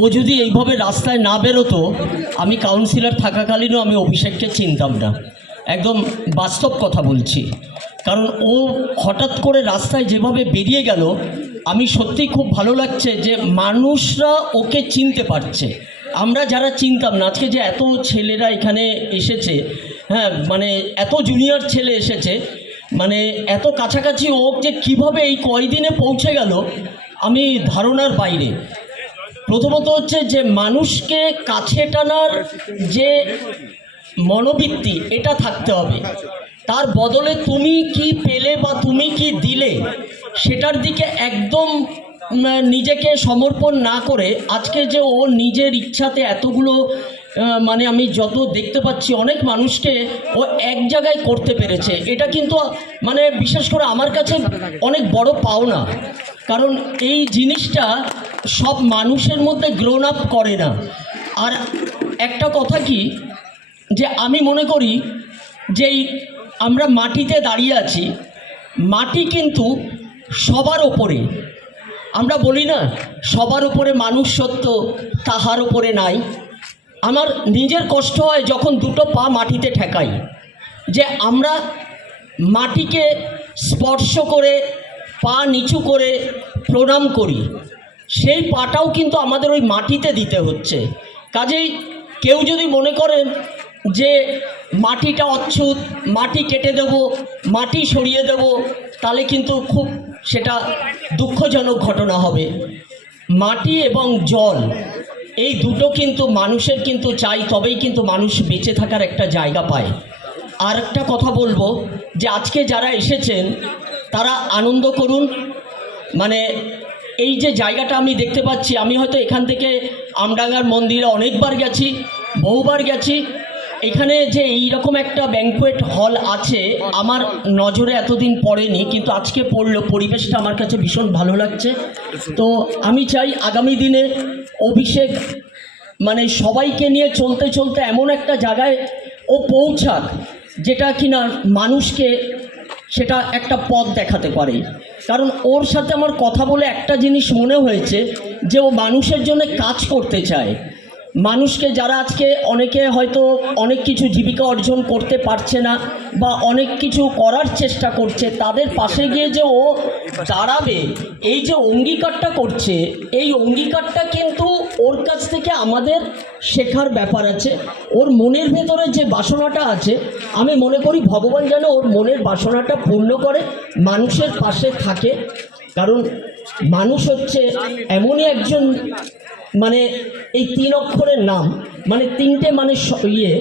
ও যদি এইভাবে রাস্তায় না বেরোতো, আমি কাউন্সিলর থাকাকালীনও আমি অভিষেককে চিনতাম না। একদম বাস্তব কথা বলছি। কারণ ও হঠাৎ করে রাস্তায় যেভাবে বেরিয়ে গেল, আমি সত্যি খুব ভালো লাগছে যে মানুষরা ওকে চিনতে পারছে। আমরা যারা চিনতাম না, আজকে যে এত ছেলেরা এখানে এসেছে, হ্যাঁ, মানে এত জুনিয়র ছেলে এসেছে, মানে এত কাছাকাছি ও যে কীভাবে এই কয়দিনে পৌঁছে গেল আমি ধারণার বাইরে। প্রথমত হচ্ছে যে মানুষকে কাছে টানার যে মনোবৃত্তি, এটা থাকতে হবে। তার বদলে তুমি কি পেলে বা তুমি কি দিলে সেটার দিকে একদম নিজেকে সমর্পণ না করে, আজকে যে ও নিজের ইচ্ছাতে এতগুলো মানে আমি যত দেখতে পাচ্ছি অনেক মানুষকে ও এক জায়গায় করতে পেরেছে, এটা কিন্তু মানে বিশেষ করে আমার কাছে অনেক বড় পাওনা। কারণ এই জিনিসটা সব মানুষের মধ্যে গ্রোন আপ করে না। আর একটা কথা কি, যে আমি মনে করি যে আমরা মাটিতে দাঁড়িয়ে আছি, মাটি কিন্তু সবার ওপরে। আমরা বলি না সবার উপরে মানুষ সত্য, তাহার উপরে নাই। আমার নিজের কষ্ট হয় যখন দুটো পা মাটিতে ঠেকাই, যে আমরা মাটিকে স্পর্শ করে পা নিচু করে প্রণাম করি, সেই পাটাও কিন্তু আমাদের ওই মাটিতে দিতে হচ্ছে। কাজেই কেউ যদি মনে করেন যে মাটিটা অচ্ছুত, মাটি কেটে দেব, মাটি সরিয়ে দেব, তাহলে কিন্তু খুব সেটা দুঃখজনক ঘটনা হবে। মাটি এবং জল এই দুটো কিন্তু মানুষের কিন্তু চাই, তবেই কিন্তু মানুষ বেঁচে থাকার একটা জায়গা পায়। আর একটা কথা বলবো, যে আজকে যারা এসেছেন তারা আনন্দ করুন। মানে এই যে জায়গাটা আমি দেখতে পাচ্ছি, আমি হয়তো এখান থেকে আমডাঙ্গার মন্দিরে অনেকবার গেছি, বহুবার গেছি। এখানে যে এইরকম একটা ব্যাঙ্কোয়েট হল আছে আমার নজরে এতদিন পড়েনি, কিন্তু আজকে পড়লো। পরিবেশটা আমার কাছে ভীষণ ভালো লাগছে। তো আমি চাই আগামী দিনে অভিষেক মানে সবাইকে নিয়ে চলতে চলতে এমন একটা জায়গায় ও পৌঁছাক, যেটা কিনা মানুষকে সেটা একটা পথ দেখাতে পারে। কারণ ওর সাথে আমার কথা বলে একটা জিনিস মনে হয়েছে, যে ও মানুষের জন্য কাজ করতে চায়। মানুষকে যারা আজকে অনেকে হয়তো অনেক কিছু জীবিকা অর্জন করতে পারছে না বা অনেক কিছু করার চেষ্টা করছে, তাদের পাশে গিয়ে যে ও দাঁড়াবে, এই যে অঙ্গীকারটা করছে, এই অঙ্গীকারটা কিন্তু ওর কাছ থেকে আমাদের শেখার ব্যাপার আছে। ওর মনের ভেতরে যে বাসনাটা আছে, আমি মনে করি ভগবান যেন ওর মনের বাসনাটা পূর্ণ করে, মানুষের পাশে থাকে। কারণ মানুষ হচ্ছে এমনই একজন, মানে এই 3 অক্ষরের নাম, মানে 3টে মানে ইয়ে